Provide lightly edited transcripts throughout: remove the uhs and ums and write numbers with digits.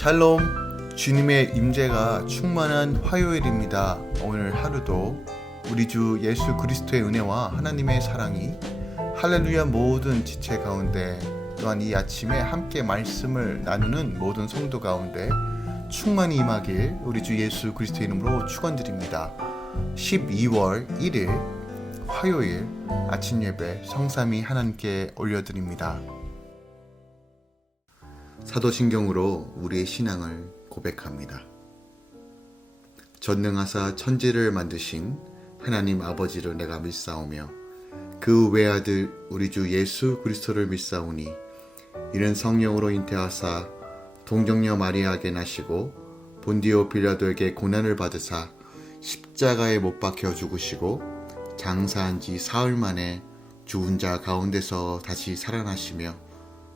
샬롬, 주님의 임재가 충만한 화요일입니다. 오늘 하루도 우리 주 예수 그리스도의 은혜와 하나님의 사랑이 할렐루야 모든 지체 가운데, 또한 이 아침에 함께 말씀을 나누는 모든 성도 가운데 충만히 임하길 우리 주 예수 그리스도의 이름으로 축원드립니다. 12월 1일 화요일 아침 예배 성삼위 하나님께 올려드립니다. 사도신경으로 우리의 신앙을 고백합니다. 전능하사 천지를 만드신 하나님 아버지를 내가 믿사오며 그 외아들 우리 주 예수 그리스도를 믿사오니 이는 성령으로 잉태하사 동정녀 마리아에게 나시고 본디오 빌라도에게 고난을 받으사 십자가에 못 박혀 죽으시고 장사한 지 사흘 만에 죽은 자 가운데서 다시 살아나시며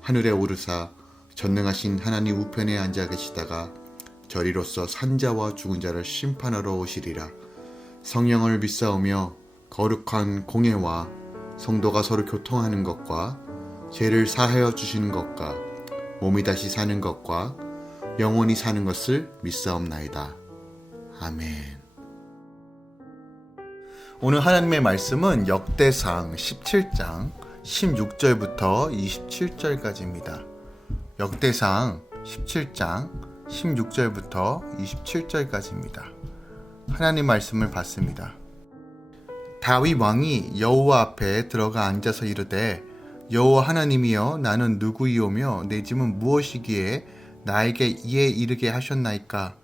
하늘에 오르사 전능하신 하나님 우편에 앉아 계시다가 저리로서 산자와 죽은 자를 심판하러 오시리라. 성령을 믿사오며 거룩한 공예와 성도가 서로 교통하는 것과 죄를 사하여 주시는 것과 몸이 다시 사는 것과 영원히 사는 것을 믿사옵나이다. 아멘. 오늘 하나님의 말씀은 역대상 17장 16절부터 27절까지입니다. 역대상 17장 16절부터 27절까지입니다. 하나님 말씀을 받습니다. 다윗 왕이 여호와 앞에 들어가 앉아서 이르되 여호와 하나님이여 나는 누구이오며 내 짐은 무엇이기에 나에게 이에 이르게 하셨나이까.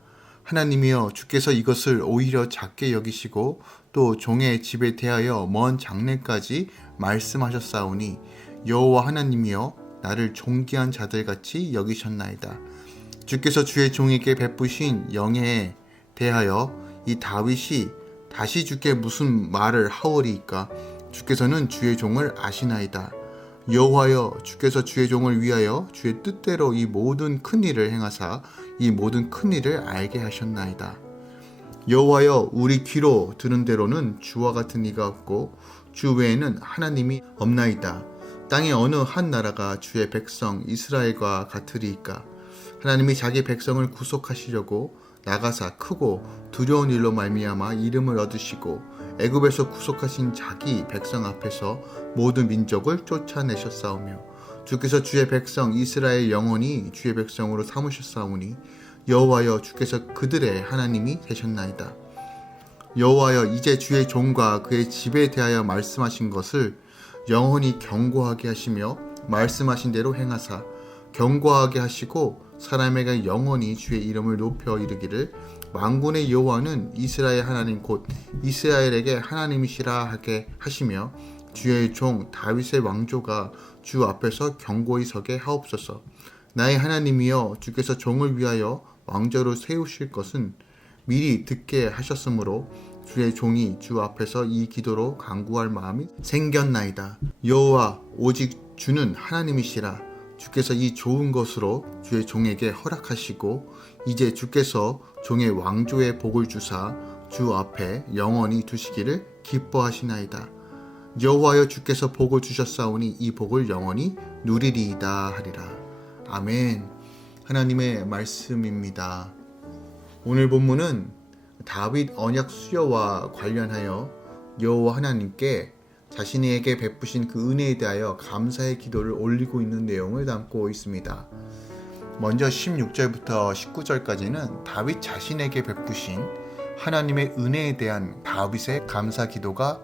하나님이여 주께서 이것을 오히려 작게 여기시고 또 종의 집에 대하여 먼 장래까지 말씀하셨사오니 여호와 하나님이여 나를 존귀한 자들같이 여기셨나이다. 주께서 주의 종에게 베푸신 영예에 대하여 이 다윗이 다시 주께 무슨 말을 하오리이까. 주께서는 주의 종을 아시나이다. 여호와여 주께서 주의 종을 위하여 주의 뜻대로 이 모든 큰 일을 행하사 이 모든 큰 일을 알게 하셨나이다. 여호와여 우리 귀로 들은 대로는 주와 같은 이가 없고 주 외에는 하나님이 없나이다. 땅의 어느 한 나라가 주의 백성 이스라엘과 같으리이까. 하나님이 자기 백성을 구속하시려고 나가사 크고 두려운 일로 말미암아 이름을 얻으시고 애굽에서 구속하신 자기 백성 앞에서 모든 민족을 쫓아내셨사오며 주께서 주의 백성 이스라엘 영원히 주의 백성으로 삼으셨사오니 여호와여 주께서 그들의 하나님이 되셨나이다. 여호와여 이제 주의 종과 그의 집에 대하여 말씀하신 것을 영원히 경고하게 하시며 말씀하신 대로 행하사 경고하게 하시고 사람에게 영원히 주의 이름을 높여 이르기를 만군의 여호와는 이스라엘 하나님 곧 이스라엘에게 하나님이시라 하게 하시며 주의 종 다윗의 왕조가 주 앞에서 경고히 서게 하옵소서. 나의 하나님이여 주께서 종을 위하여 왕조로 세우실 것은 미리 듣게 하셨으므로 주의 종이 주 앞에서 이 기도로 간구할 마음이 생겼나이다. 여호와 오직 주는 하나님이시라. 주께서 이 좋은 것으로 주의 종에게 허락하시고 이제 주께서 종의 왕조의 복을 주사 주 앞에 영원히 두시기를 기뻐하시나이다. 여호와여 주께서 복을 주셨사오니 이 복을 영원히 누리리이다 하리라. 아멘. 하나님의 말씀입니다. 오늘 본문은 다윗 언약 수여와 관련하여 여호와 하나님께 자신에게 베푸신 그 은혜에 대하여 감사의 기도를 올리고 있는 내용을 담고 있습니다. 먼저 16절부터 19절까지는 다윗 자신에게 베푸신 하나님의 은혜에 대한 다윗의 감사 기도가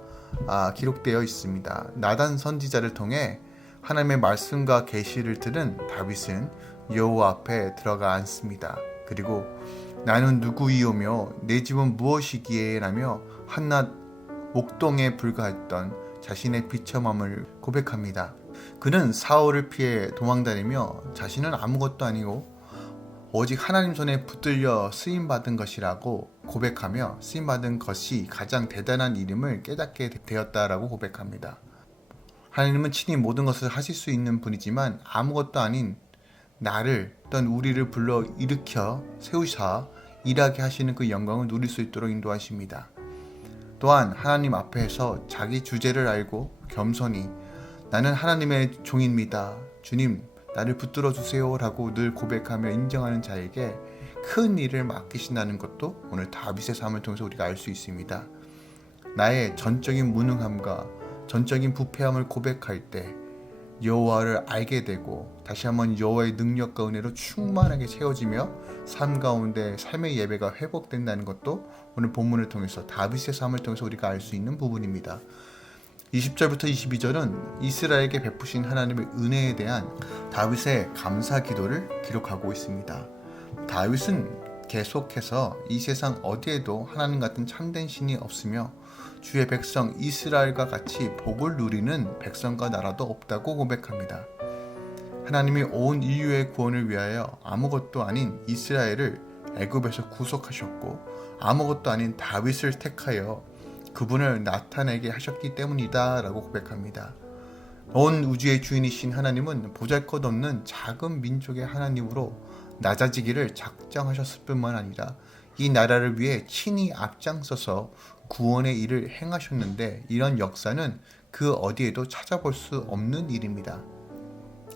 기록되어 있습니다. 나단 선지자를 통해 하나님의 말씀과 계시를 들은 다윗은 여호와 앞에 들어가 앉습니다. 그리고 나는 누구이오며 내 집은 무엇이기에 라며 한낱 목동에 불과했던 자신의 비참함을 고백합니다. 그는 사울을 피해 도망다니며 자신은 아무것도 아니고 오직 하나님 손에 붙들려 쓰임받은 것이라고 고백하며 쓰임받은 것이 가장 대단한 일임을 깨닫게 되었다라고 고백합니다. 하나님은 친히 모든 것을 하실 수 있는 분이지만 아무것도 아닌 나를 또는 우리를 불러 일으켜 세우사 일하게 하시는 그 영광을 누릴 수 있도록 인도하십니다. 또한 하나님 앞에서 자기 주제를 알고 겸손히 나는 하나님의 종입니다. 주님, 나를 붙들어 주세요 라고 늘 고백하며 인정하는 자에게 큰 일을 맡기신다는 것도 오늘 다윗의 삶을 통해서 우리가 알 수 있습니다. 나의 전적인 무능함과 전적인 부패함을 고백할 때 여호와를 알게 되고 다시 한번 여호와의 능력과 은혜로 충만하게 채워지며 삶 가운데 삶의 예배가 회복된다는 것도 오늘 본문을 통해서 다윗의 삶을 통해서 우리가 알 수 있는 부분입니다. 20절부터 22절은 이스라엘에게 베푸신 하나님의 은혜에 대한 다윗의 감사 기도를 기록하고 있습니다. 다윗은 계속해서 이 세상 어디에도 하나님 같은 참된 신이 없으며 주의 백성 이스라엘과 같이 복을 누리는 백성과 나라도 없다고 고백합니다. 하나님이 온 인류의 구원을 위하여 아무것도 아닌 이스라엘을 애굽에서 구속하셨고 아무것도 아닌 다윗을 택하여 그분을 나타내게 하셨기 때문이다 라고 고백합니다. 온 우주의 주인이신 하나님은 보잘것없는 작은 민족의 하나님으로 낮아지기를 작정하셨을 뿐만 아니라 이 나라를 위해 친히 앞장서서 구원의 일을 행하셨는데 이런 역사는 그 어디에도 찾아볼 수 없는 일입니다.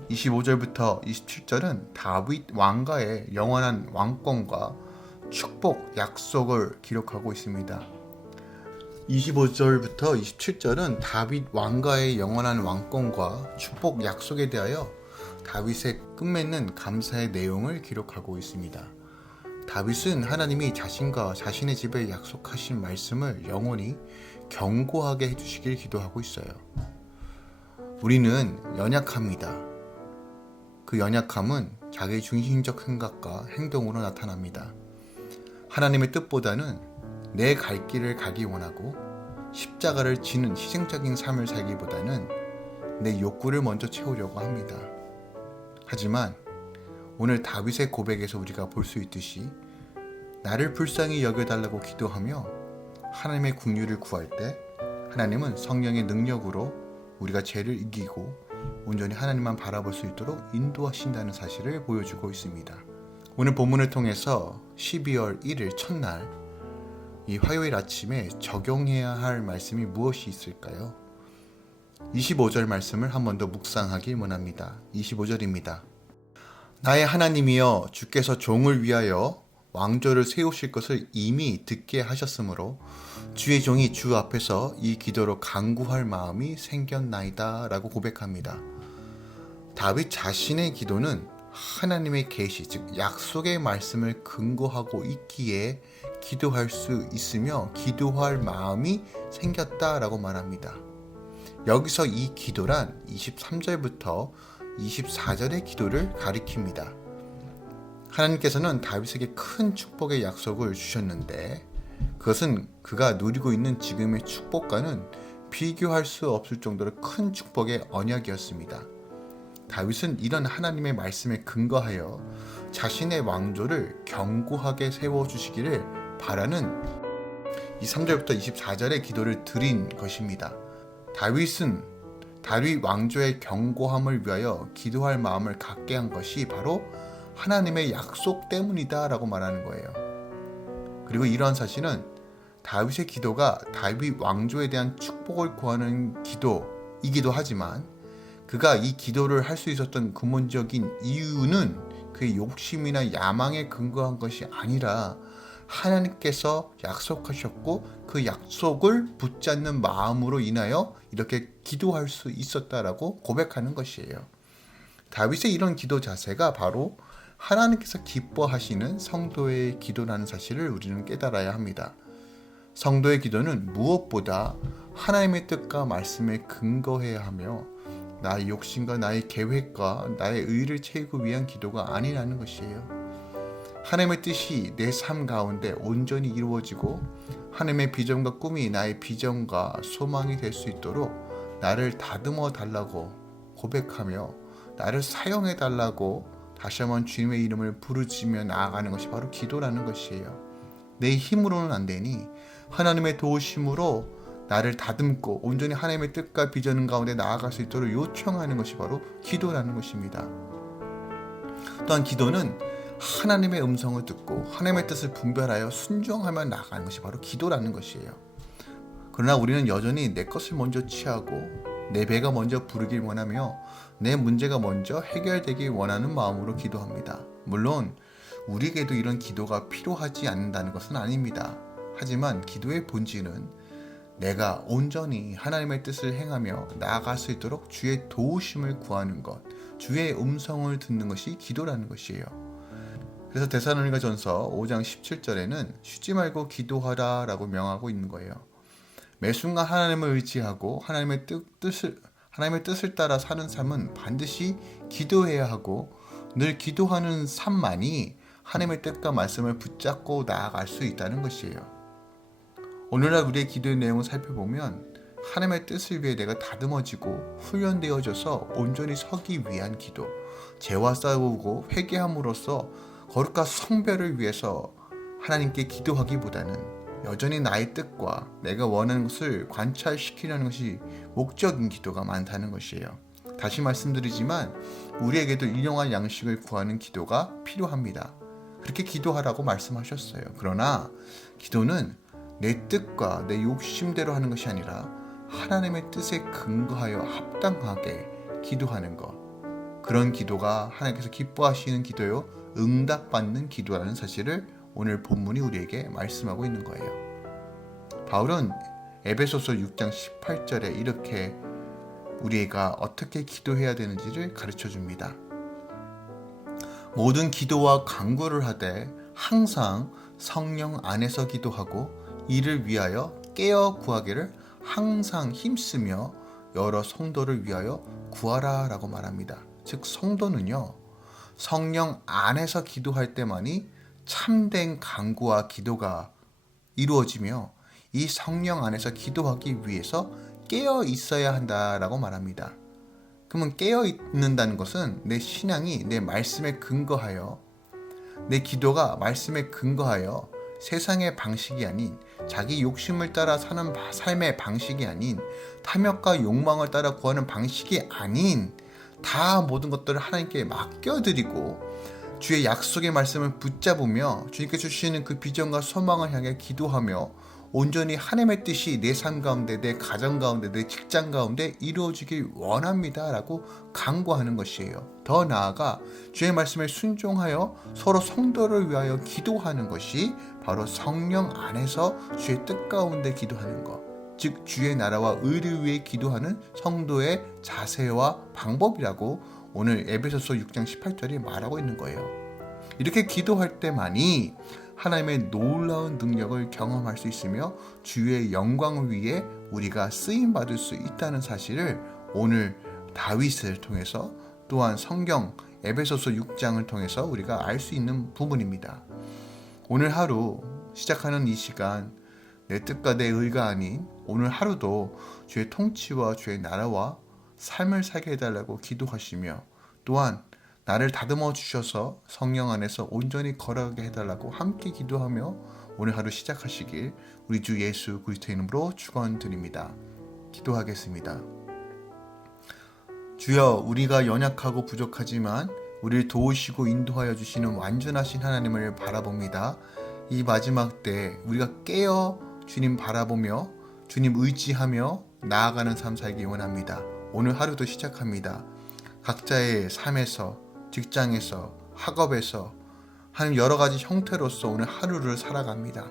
25절부터 27절은 다윗 왕가의 영원한 왕권과 축복, 약속을 기록하고 있습니다. 25절부터 27절은 다윗 왕가의 영원한 왕권과 축복, 약속에 대하여 다윗의 끝맺는 감사의 내용을 기록하고 있습니다. 다윗은 하나님이 자신과 자신의 집에 약속하신 말씀을 영원히 견고하게 해주시길 기도하고 있어요. 우리는 연약합니다. 그 연약함은 자기 중심적 생각과 행동으로 나타납니다. 하나님의 뜻보다는 내 갈 길을 가기 원하고 십자가를 지는 희생적인 삶을 살기보다는 내 욕구를 먼저 채우려고 합니다. 하지만 오늘 다윗의 고백에서 우리가 볼 수 있듯이 나를 불쌍히 여겨달라고 기도하며 하나님의 긍휼을 구할 때 하나님은 성령의 능력으로 우리가 죄를 이기고 온전히 하나님만 바라볼 수 있도록 인도하신다는 사실을 보여주고 있습니다. 오늘 본문을 통해서 12월 1일 첫날 이 화요일 아침에 적용해야 할 말씀이 무엇이 있을까요? 25절 말씀을 한 번 더 묵상하길 원합니다. 25절입니다. 나의 하나님이여 주께서 종을 위하여 왕조를 세우실 것을 이미 듣게 하셨으므로 주의 종이 주 앞에서 이 기도로 간구할 마음이 생겼나이다 라고 고백합니다. 다윗 자신의 기도는 하나님의 계시, 즉 약속의 말씀을 근거하고 있기에 기도할 수 있으며 기도할 마음이 생겼다라고 말합니다. 여기서 이 기도란 23절부터 24절의 기도를 가리킵니다. 하나님께서는 다윗에게 큰 축복의 약속을 주셨는데 그것은 그가 누리고 있는 지금의 축복과는 비교할 수 없을 정도로 큰 축복의 언약이었습니다. 다윗은 이런 하나님의 말씀에 근거하여 자신의 왕조를 견고하게 세워주시기를 바라는 23절부터 24절의 기도를 드린 것입니다. 다윗은 다윗 왕조의 견고함을 위하여 기도할 마음을 갖게 한 것이 바로 하나님의 약속 때문이다 라고 말하는 거예요. 그리고 이러한 사실은 다윗의 기도가 다윗 왕조에 대한 축복을 구하는 기도이기도 하지만 그가 이 기도를 할 수 있었던 근본적인 이유는 그의 욕심이나 야망에 근거한 것이 아니라 하나님께서 약속하셨고 그 약속을 붙잡는 마음으로 인하여 이렇게 기도할 수 있었다라고 고백하는 것이에요. 다윗의 이런 기도 자세가 바로 하나님께서 기뻐하시는 성도의 기도라는 사실을 우리는 깨달아야 합니다. 성도의 기도는 무엇보다 하나님의 뜻과 말씀에 근거해야 하며 나의 욕심과 나의 계획과 나의 의를 채우기 위한 기도가 아니라는 것이에요. 하나님의 뜻이 내 삶 가운데 온전히 이루어지고 하나님의 비전과 꿈이 나의 비전과 소망이 될 수 있도록 나를 다듬어 달라고 고백하며 나를 사용해 달라고 다시 한번 주님의 이름을 부르짖으며 나아가는 것이 바로 기도라는 것이에요. 내 힘으로는 안 되니 하나님의 도우심으로 나를 다듬고 온전히 하나님의 뜻과 비전 가운데 나아갈 수 있도록 요청하는 것이 바로 기도라는 것입니다. 또한 기도는 하나님의 음성을 듣고 하나님의 뜻을 분별하여 순종하며 나아가는 것이 바로 기도라는 것이에요. 그러나 우리는 여전히 내 것을 먼저 취하고 내 배가 먼저 부르길 원하며 내 문제가 먼저 해결되길 원하는 마음으로 기도합니다. 물론 우리에게도 이런 기도가 필요하지 않는다는 것은 아닙니다. 하지만 기도의 본질은 내가 온전히 하나님의 뜻을 행하며 나아갈 수 있도록 주의 도우심을 구하는 것, 주의 음성을 듣는 것이 기도라는 것이에요. 그래서 데살로니가전서 5장 17절에는 쉬지 말고 기도하라 라고 명하고 있는 거예요. 매 순간 하나님을 의지하고 하나님의 뜻을 따라 사는 삶은 반드시 기도해야 하고 늘 기도하는 삶만이 하나님의 뜻과 말씀을 붙잡고 나아갈 수 있다는 것이에요. 오늘날 우리의 기도의 내용을 살펴보면 하나님의 뜻을 위해 내가 다듬어지고 훈련되어져서 온전히 서기 위한 기도, 죄와 싸우고 회개함으로써 거룩과 성별을 위해서 하나님께 기도하기보다는 여전히 나의 뜻과 내가 원하는 것을 관찰시키려는 것이 목적인 기도가 많다는 것이에요. 다시 말씀드리지만 우리에게도 일용할 양식을 구하는 기도가 필요합니다. 그렇게 기도하라고 말씀하셨어요. 그러나 기도는 내 뜻과 내 욕심대로 하는 것이 아니라 하나님의 뜻에 근거하여 합당하게 기도하는 것, 그런 기도가 하나님께서 기뻐하시는 기도요, 응답받는 기도라는 사실을 오늘 본문이 우리에게 말씀하고 있는 거예요. 바울은 에베소서 6장 18절에 이렇게 우리가 어떻게 기도해야 되는지를 가르쳐 줍니다. 모든 기도와 간구를 하되 항상 성령 안에서 기도하고 이를 위하여 깨어 구하기를 항상 힘쓰며 여러 성도를 위하여 구하라 라고 말합니다. 즉 성도는요, 성령 안에서 기도할 때만이 참된 간구와 기도가 이루어지며 이 성령 안에서 기도하기 위해서 깨어 있어야 한다라고 말합니다. 그러면 깨어 있는다는 것은 내 신앙이 내 말씀에 근거하여, 내 기도가 말씀에 근거하여 세상의 방식이 아닌, 자기 욕심을 따라 사는 삶의 방식이 아닌, 탐욕과 욕망을 따라 구하는 방식이 아닌, 다 모든 것들을 하나님께 맡겨드리고 주의 약속의 말씀을 붙잡으며 주님께 주시는 그 비전과 소망을 향해 기도하며 온전히 하나님의 뜻이 내 삶 가운데, 내 가정 가운데, 내 직장 가운데 이루어지길 원합니다 라고 간구하는 것이에요. 더 나아가 주의 말씀에 순종하여 서로 성도를 위하여 기도하는 것이 바로 성령 안에서 주의 뜻 가운데 기도하는 것, 즉 주의 나라와 의를 위해 기도하는 성도의 자세와 방법이라고 오늘 에베소서 6장 18절이 말하고 있는 거예요. 이렇게 기도할 때만이 하나님의 놀라운 능력을 경험할 수 있으며 주의 영광을 위해 우리가 쓰임받을 수 있다는 사실을 오늘 다윗을 통해서, 또한 성경 에베소서 6장을 통해서 우리가 알 수 있는 부분입니다. 오늘 하루 시작하는 이 시간, 내 뜻과 내 의가 아닌 오늘 하루도 주의 통치와 주의 나라와 삶을 살게 해달라고 기도하시며, 또한 나를 다듬어 주셔서 성령 안에서 온전히 걸어가게 해달라고 함께 기도하며 오늘 하루 시작하시길 우리 주 예수 그리스도의 이름으로 축원드립니다. 기도하겠습니다. 주여, 우리가 연약하고 부족하지만 우리를 도우시고 인도하여 주시는 완전하신 하나님을 바라봅니다. 이 마지막 때 우리가 깨어 주님 바라보며 주님 의지하며 나아가는 삶 살기 원합니다. 오늘 하루도 시작합니다. 각자의 삶에서, 직장에서, 학업에서 하는 여러 가지 형태로서 오늘 하루를 살아갑니다.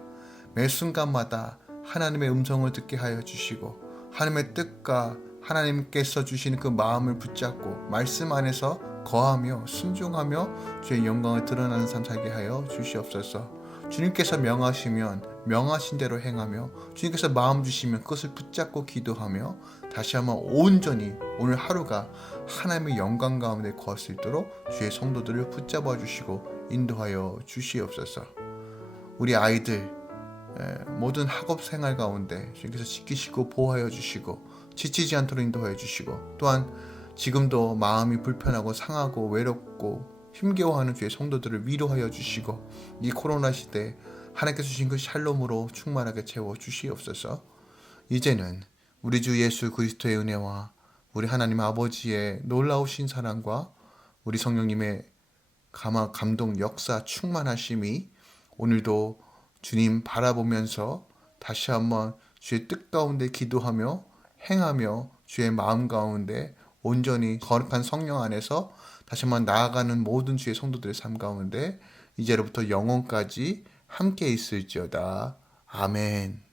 매 순간마다 하나님의 음성을 듣게 하여 주시고 하나님의 뜻과 하나님께서 주시는 그 마음을 붙잡고 말씀 안에서 거하며 순종하며 주의 영광을 드러나는 삶 살게 하여 주시옵소서. 주님께서 명하시면 명하신 대로 행하며 주님께서 마음 주시면 그것을 붙잡고 기도하며 다시 한번 온전히 오늘 하루가 하나님의 영광 가운데 거할 수 있도록 주의 성도들을 붙잡아 주시고 인도하여 주시옵소서. 우리 아이들 모든 학업 생활 가운데 주님께서 지키시고 보호하여 주시고 지치지 않도록 인도하여 주시고, 또한 지금도 마음이 불편하고 상하고 외롭고 힘겨워하는 주의 성도들을 위로하여 주시고 이 코로나 시대에 하나님께서 주신 그 샬롬으로 충만하게 채워 주시옵소서. 이제는 우리 주 예수 그리스도의 은혜와 우리 하나님 아버지의 놀라우신 사랑과 우리 성령님의 감동 역사 충만하심이 오늘도 주님 바라보면서 다시 한번 주의 뜻 가운데 기도하며 행하며 주의 마음 가운데 온전히 거룩한 성령 안에서 다시 한번 나아가는 모든 주의 성도들의 삶 가운데 이제로부터 영원까지 함께 있을지어다. 아멘.